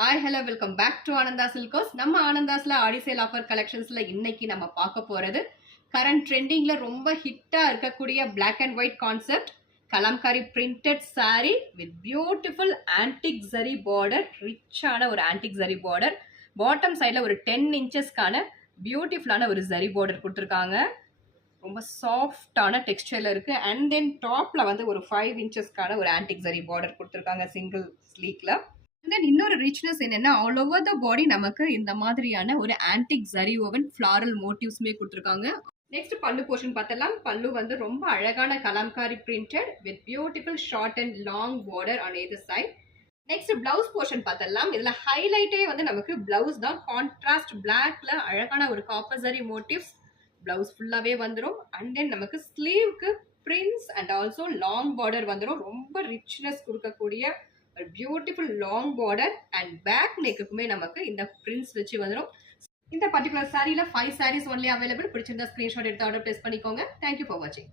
Hi hello welcome back to Ananda silks. நம்ம ஆனந்தாஸ்ல ஆடி sale offer கலெக்ஷன்ஸ்ல இன்னைக்கு நம்ம பார்க்க போறது கரண்ட் ட்ரெண்டிங்ல ரொம்ப ஹிட்டா இருக்கக்கூடிய black and white concept kalamkari printed sari with beautiful antique zari border, ரிச்சான ஒரு ஆன்டிக் ஜரி பார்டர். பாட்டம் சைட்ல ஒரு 10 இன்ச்சஸ்க்கான பியூட்டிஃபுல்லான ஒரு ஜரி பார்டர் கொடுத்துருக்காங்க. ரொம்ப சாஃப்டான டெக்ஸ்டர்ல இருக்கு. அண்ட் தென் டாப்ல வந்து ஒரு 5 இன்ச்சஸ்க்கான ஒரு ஆன்டிக் ஜரி பார்டர் கொடுத்துருக்காங்க சிங்கிள் ஸ்லீக்ல. தென் இன்னொரு ரிச்னஸ் என்னன்னா ஆல் ஓவர் த பாடி நமக்கு இந்த மாதிரியான ஒரு ஆன்டிக் ஜரி ஓவன் ஃபிளாரல் மோட்டிவ்ஸ்மே கொடுத்துருக்காங்க. நெக்ஸ்ட் பல்லு போர்ஷன் பார்த்தலாம். பல்லு வந்து ரொம்ப அழகான Kalamkari printed with beautiful short and long border on either side. Next blouse portion பார்த்தலாம். இதுல ஹைலைட்டே வந்து நமக்கு பிளவுஸ் தான். கான்ட்ராஸ்ட் பிளாக்ல அழகான ஒரு காப்பர் ஜரி மோட்டிவ்ஸ் பிளவுஸ் ஃபுல்லாவே வந்துடும். அண்ட் தென் நமக்கு ஸ்லீவ்க்கு prints and also long border வந்துடும். ரொம்ப ரிச்னஸ் கொடுக்கக்கூடிய ஒரு beautiful long border and back நெக்குக்குமே நமக்கு இந்த பிரின்ஸ் வச்சு வந்துடும். இந்த பர்டிகுலர் சாரியில 5 சாரீஸ் ஒன்லி அவைலபிள். பிடிச்சிருந்தா ஸ்கிரீன்ஷாட் எடுத்து ஆர்டர் பிளேஸ் பண்ணிக்கோங்க. தேங்க்யூ ஃபார் வாட்சிங்.